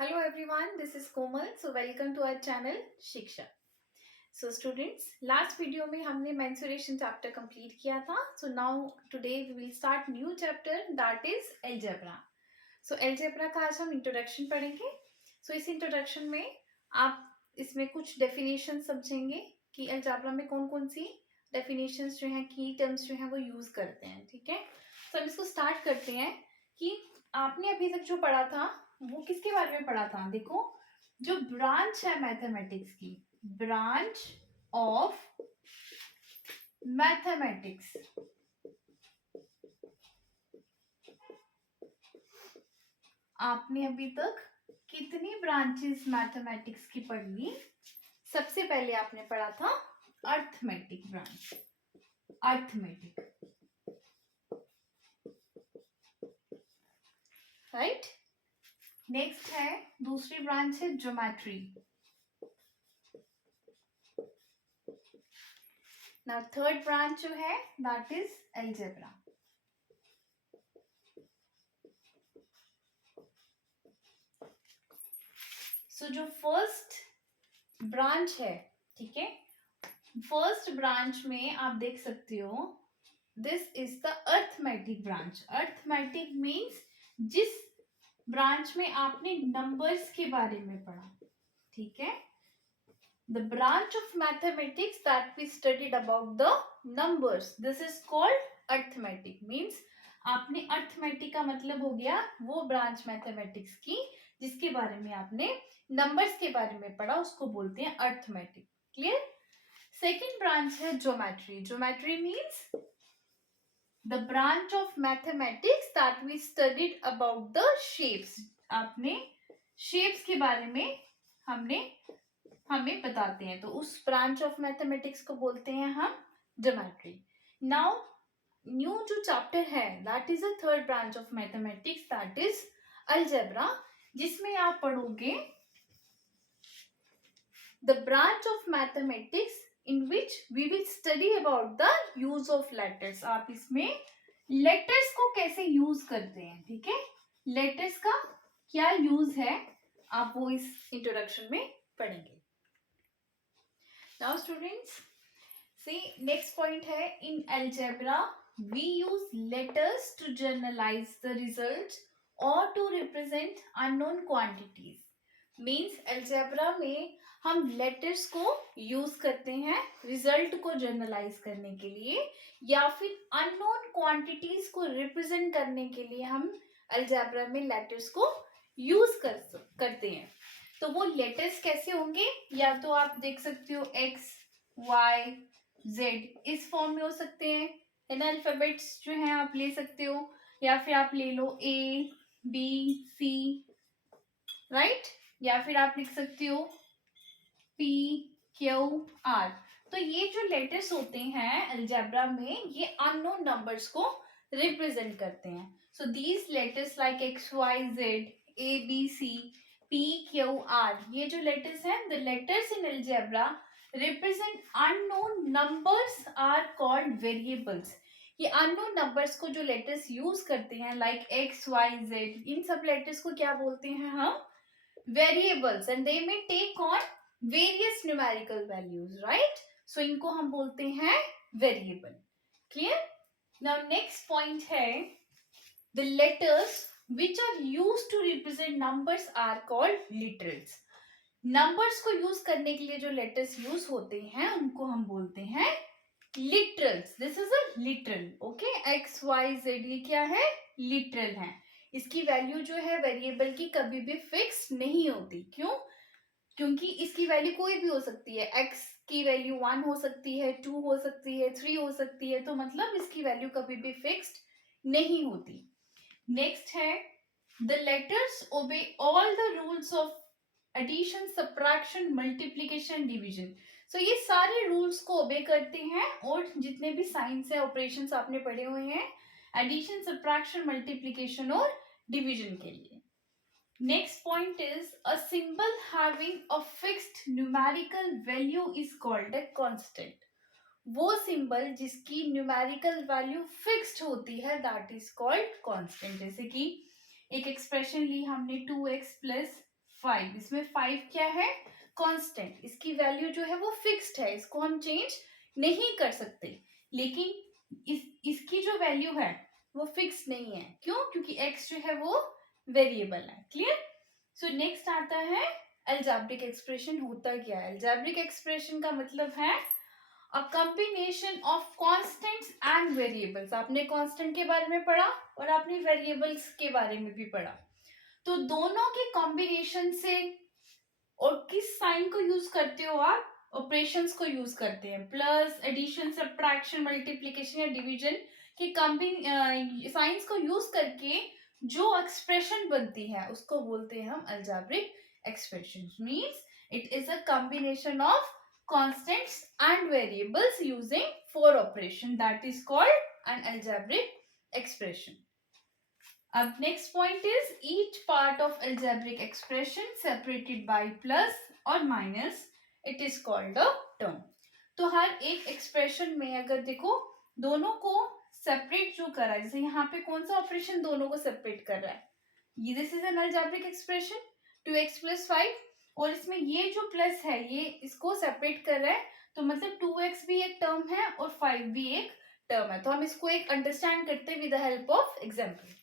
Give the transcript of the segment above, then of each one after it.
Hello everyone, this is Komal. So welcome to our channel Shiksha. So students, last video में हमने mensuration chapter complete किया था. So now today we will start new chapter that is algebra. So algebra का आज हम introduction पढ़ेंगे. So इस introduction में आप इसमें कुछ definition समझेंगे कि algebra में कौन कौन सी definitions जो हैं key terms जो हैं वो use करते हैं. ठीक है. So हम इसको start करते हैं कि आपने अभी तक जो पढ़ा था वो किसके बारे में पढ़ा था. देखो, जो ब्रांच है मैथमेटिक्स की, ब्रांच ऑफ मैथमेटिक्स, आपने अभी तक कितनी ब्रांचेस मैथमेटिक्स की पढ़ ली. सबसे पहले आपने पढ़ा था arithmetic branch, arithmetic, right. Next है दूसरी ब्रांच है ज्योमेट्री. नाउ थर्ड ब्रांच जो है दैट इज अलजेब्रा. सो जो फर्स्ट ब्रांच है, ठीक है, फर्स्ट ब्रांच में आप देख सकते हो this is the arithmetic branch. Arithmetic means जिस ब्रांच में आपने नंबर्स के बारे में पढ़ा. ठीक है, the branch of mathematics that we studied about the numbers, this is called arithmetic. Means आपने अर्थमेटिक का मतलब हो गया वो ब्रांच मैथमेटिक्स की जिसके बारे में आपने नंबर्स के बारे में पढ़ा, उसको बोलते हैं अर्थमेटिक. क्लियर. सेकेंड ब्रांच है geometry. Geometry means the branch of mathematics that we studied about the shapes. आपने शेप्स के बारे में हमें बताते हैं, तो उस ब्रांच ऑफ मैथमेटिक्स को बोलते हैं हम ज्योमेट्री. नाउ न्यू जो चैप्टर है that is a third branch of mathematics that is algebra, जिसमें आप पढ़ोगे the branch of mathematics in which we will study about the use of letters. आप इसमें लेटर्स को कैसे यूज करते हैं. ठीक है, लेटर्स का क्या यूज है आप वो इस इंट्रोडक्शन में पढ़ेंगे. नाउ स्टूडेंट्स, सी नेक्स्ट पॉइंट है इन algebra we use letters to generalize the results or to represent unknown quantities. Means algebra में हम लेटर्स को यूज करते हैं रिजल्ट को जर्नलाइज करने के लिए, या फिर अननोन क्वांटिटीज को रिप्रेजेंट करने के लिए हम अलजेब्रा में लेटर्स को यूज करते हैं. तो वो लेटर्स कैसे होंगे, या तो आप देख सकते हो एक्स वाई जेड इस फॉर्म में हो सकते हैं, अल्फाबेट्स जो हैं आप ले सकते हो, या फिर आप ले लो ए बी सी, राइट, या फिर आप लिख सकते हो पी क्यू आर. तो ये जो लेटर्स होते हैं अलजेब्रा में ये अननोन नंबर्स को रिप्रेजेंट करते हैं. So these letters like X Y Z A B C P Q R, ये जो लेटर्स हैं the letters in algebra represent unknown numbers are called variables. ये अननोन नंबर्स को जो लेटर्स यूज करते हैं लाइक एक्स वाई जेड, इन सब लेटर्स को क्या बोलते हैं हम, variables. And they may take on various numerical values, right. So इनको हम बोलते हैं variable. Clear. Now next point है the letters which are used to represent numbers are called literals. Numbers को यूज करने के लिए जो लेटर्स यूज होते हैं उनको हम बोलते हैं literals. This is a literal. Okay, X Y Z ये क्या है, लिटरल है. इसकी वैल्यू जो है वेरिएबल की कभी भी फिक्स नहीं होती. क्यों? क्योंकि इसकी वैल्यू कोई भी हो सकती है. एक्स की वैल्यू 1 हो सकती है, 2 हो सकती है, 3 हो सकती है, तो मतलब इसकी वैल्यू कभी भी फिक्स्ड नहीं होती. नेक्स्ट है the letters obey all the rules of addition subtraction multiplication division. So ये सारे रूल्स को ओबे करते हैं, और जितने भी साइंस है ऑपरेशंस आपने पढ़े हुए हैं एडिशन सब्ट्रैक्शन मल्टीप्लिकेशन और डिवीजन के लिए. Next point is a symbol having a fixed numerical value is called a constant. वो सिंबल जिसकी न्यूमेरिकल वैल्यू फिक्स्ड होती है दैट इज कॉल्ड कांस्टेंट. जैसे कि एक एक्सप्रेशन ली हमने 2x प्लस 5। इसमें 5 क्या है? कांस्टेंट। इसकी वैल्यू जो है वो फिक्स्ड है, इसको हम चेंज नहीं कर सकते। लेकिन इसकी जो वैल्यू है वो फिक्स नहीं है। क्यों? क्योंकि x जो है वो वेरिएबल है। क्लियर? सो नेक्स्ट आता है अलजेब्रिक एक्सप्रेशन। होता क्या है? अलजेब्रिक एक्सप्रेशन का मतलब है a combination of constants and variables. आपने कांस्टेंट के बारे में पढ़ा और आपने वेरिएबल्स के बारे में भी पढ़ा। तो दोनों के कॉम्बिनेशन से, और किस साइन को यूज करते हो आप? ऑपरेशंस को यूज करते हैं। प्लस, एडिशन, सब्ट्रैक्शन, मल्टीप्लिकेशन या डिवीजन के साइंस को यूज करके जो एक्सप्रेशन बनती है उसको बोलते हैं हम algebraic expression. Means it is a combination of constants and variables using 4 operation, that is called an algebraic expression. अब next point is each part of algebraic expression separated by plus or minus, it is called a term. तो हर एक expression में अगर देखो दोनों को separate जो कर रहा है, जैसे यहाँ पे कौन सा ऑपरेशन दोनों को सेपरेट कर रहा है? ये this is an algebraic expression 2x + 5, और इसमें ये जो प्लस है ये इसको सेपरेट कर रहा है, तो मतलब 2x भी एक टर्म है और 5 भी एक टर्म है। तो हम इसको एक अंडरस्टैंड करते हैं with the help of example.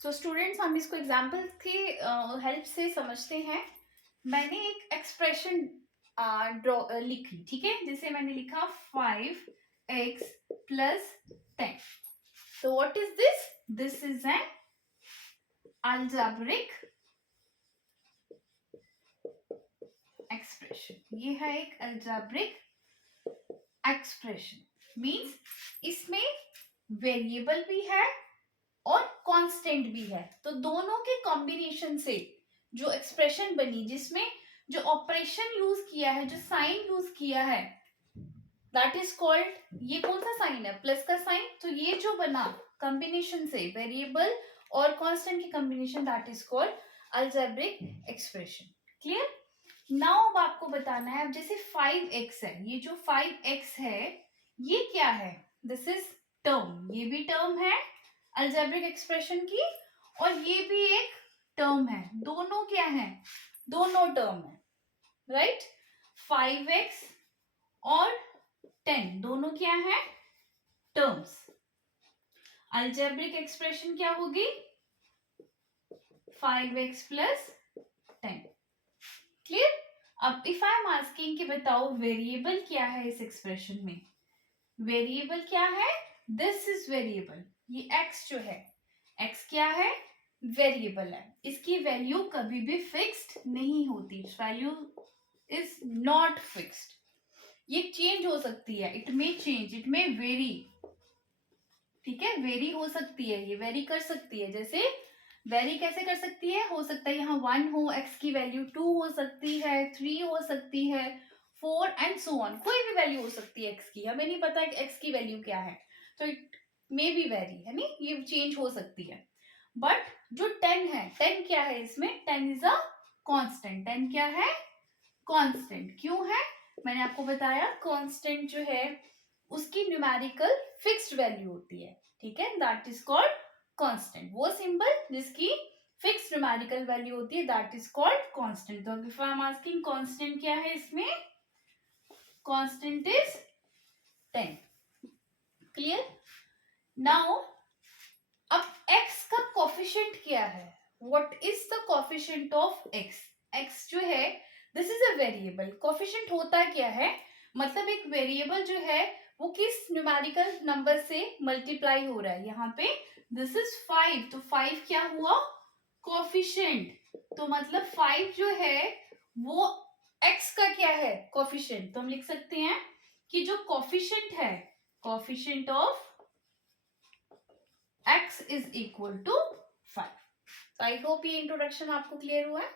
So students, हम इसको एग्जाम्पल की हेल्प से समझते हैं। मैंने एक एक्सप्रेशन लिखी, ठीक है, जिसे मैंने लिखा 5x + 10। तो what is this? This is an algebraic expression. ये है एक अलजेब्रिक एक्सप्रेशन। मींस इसमें वेरिएबल भी है और कांस्टेंट भी है, तो दोनों के कॉम्बिनेशन से जो एक्सप्रेशन बनी, जिसमें जो ऑपरेशन यूज किया है, जो साइन यूज किया है, दैट इज कॉल्ड, ये कौन सा साइन है? प्लस का साइन। तो ये जो बना कॉम्बिनेशन से वेरिएबल और कांस्टेंट की combination, that is called algebraic expression. Clear? Now अब आपको बताना है, अब जैसे 5x है, ये जो 5x है ये क्या है? दिस इज टर्म, ये भी टर्म है अलजेब्रिक एक्सप्रेशन की, और ये भी एक टर्म है। दोनों क्या है? दोनों टर्म है, राइट? 5x और 10 दोनों क्या है? टर्म्स। अलजेब्रिक एक्सप्रेशन क्या होगी? 5x + 10। क्लियर? अब इफ आई एम आस्किंग कि बताओ वेरिएबल क्या है इस एक्सप्रेशन में? वेरिएबल क्या है? This is variable. ये x जो है, x क्या है? वेरिएबल है। इसकी वैल्यू कभी भी फिक्स्ड नहीं होती। Value is not fixed. ये चेंज हो सकती है, it may change, it may very. ठीक है, वेरी हो सकती है, ये वेरी कर सकती है। जैसे वेरी कैसे कर सकती है? हो सकता है यहाँ 1 हो, x की वैल्यू 2 हो सकती है, 3 हो सकती है, 4 एंड सो ऑन। कोई भी वैल्यू हो सकती है x की, हमें नहीं पता कि x की वैल्यू क्या है, तो इट मे बी वेरी, है नहीं, ये चेंज हो सकती है। बट जो 10 है, 10 क्या है इसमें? 10 इज अ कांस्टेंट। 10 क्या है? कांस्टेंट। क्यों है? मैंने आपको बताया कांस्टेंट जो है उसकी न्यूमेरिकल फिक्स्ड वैल्यू होती है, ठीक है, दैट इज कॉल्ड कांस्टेंट। वो सिंबल जिसकी फिक्स्ड न्यूमेरिकल वैल्यू होती है, दैट इज कॉल्ड कांस्टेंट। तो if I am asking constant क्या है इसमें? Constant is 10। क्लियर? नाउ अब x का कोफिशिएंट क्या है? What is the coefficient of x? x जो है this is a variable. Coefficient होता क्या है? मतलब एक वेरिएबल जो है वो किस न्यूमेरिकल नंबर से मल्टीप्लाई हो रहा है। यहाँ पे दिस इज 5, तो 5 क्या हुआ? कोफिशिएंट। तो मतलब 5 जो है वो x का क्या है? कोफिशिएंट। तो हम लिख सकते हैं कि जो कोफिशिएंट है, coefficient of x is equal to 5। I hope ये इंट्रोडक्शन आपको क्लियर हुआ है।